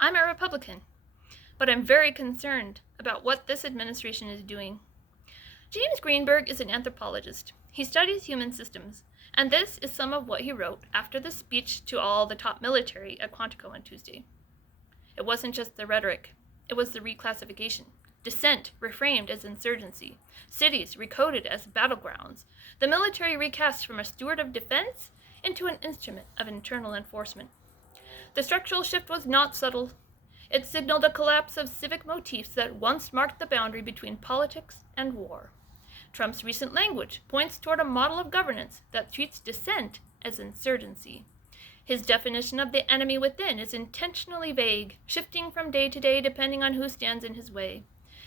I'm a Republican, but I'm very concerned about what this administration is doing. James Greenberg is an anthropologist. He studies human systems, and this is some of what he wrote after the speech to all the top military at Quantico on Tuesday. It wasn't just the rhetoric, it was the reclassification. Dissent reframed as insurgency, cities recoded as battlegrounds, the military recast from a steward of defense into an instrument of internal enforcement. The structural shift was not subtle. It signaled a collapse of civic motifs that once marked the boundary between politics and war. Trump's recent language points toward a model of governance that treats dissent as insurgency. His definition of the enemy within is intentionally vague, shifting from day to day depending on who stands in his way.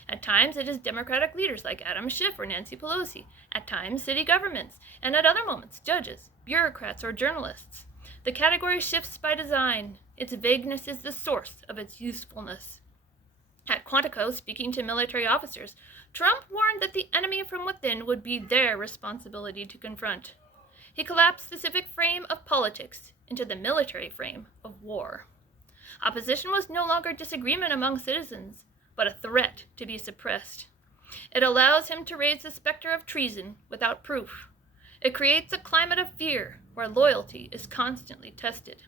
At times, it is Democratic leaders like Adam Schiff or Nancy Pelosi. At times, city governments. And at other moments, judges, bureaucrats, or journalists. The category shifts by design. Its vagueness is the source of its usefulness. At Quantico, speaking to military officers, Trump warned that the enemy from within would be their responsibility to confront. He collapsed the civic frame of politics into the military frame of war. Opposition was no longer disagreement among citizens, but a threat to be suppressed. It allows him to raise the specter of treason without proof. It creates a climate of fear where loyalty is constantly tested.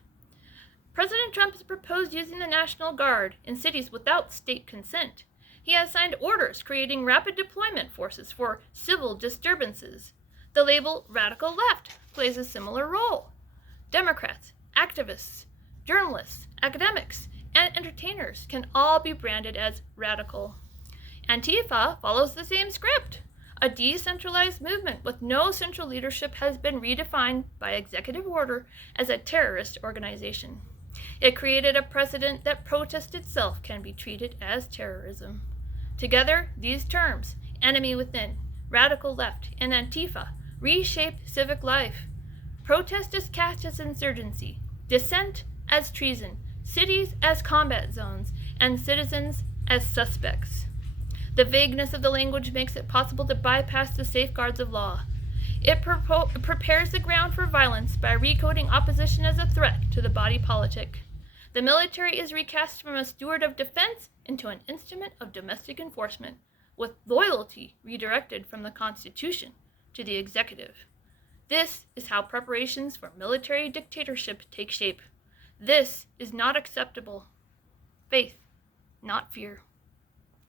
President Trump has proposed using the National Guard in cities without state consent. He has signed orders creating rapid deployment forces for civil disturbances. The label radical left plays a similar role. Democrats, activists, journalists, academics, and entertainers can all be branded as radical. Antifa follows the same script. A decentralized movement with no central leadership has been redefined by executive order as a terrorist organization. It created a precedent that protest itself can be treated as terrorism. Together, these terms, enemy within, radical left, and Antifa, reshape civic life. Protest is cast as insurgency, dissent as treason, cities as combat zones, and citizens as suspects. The vagueness of the language makes it possible to bypass the safeguards of law. It prepares the ground for violence by recoding opposition as a threat to the body politic. The military is recast from a steward of defense into an instrument of domestic enforcement, with loyalty redirected from the Constitution to the executive. This is how preparations for military dictatorship take shape. This is not acceptable. Faith, not fear.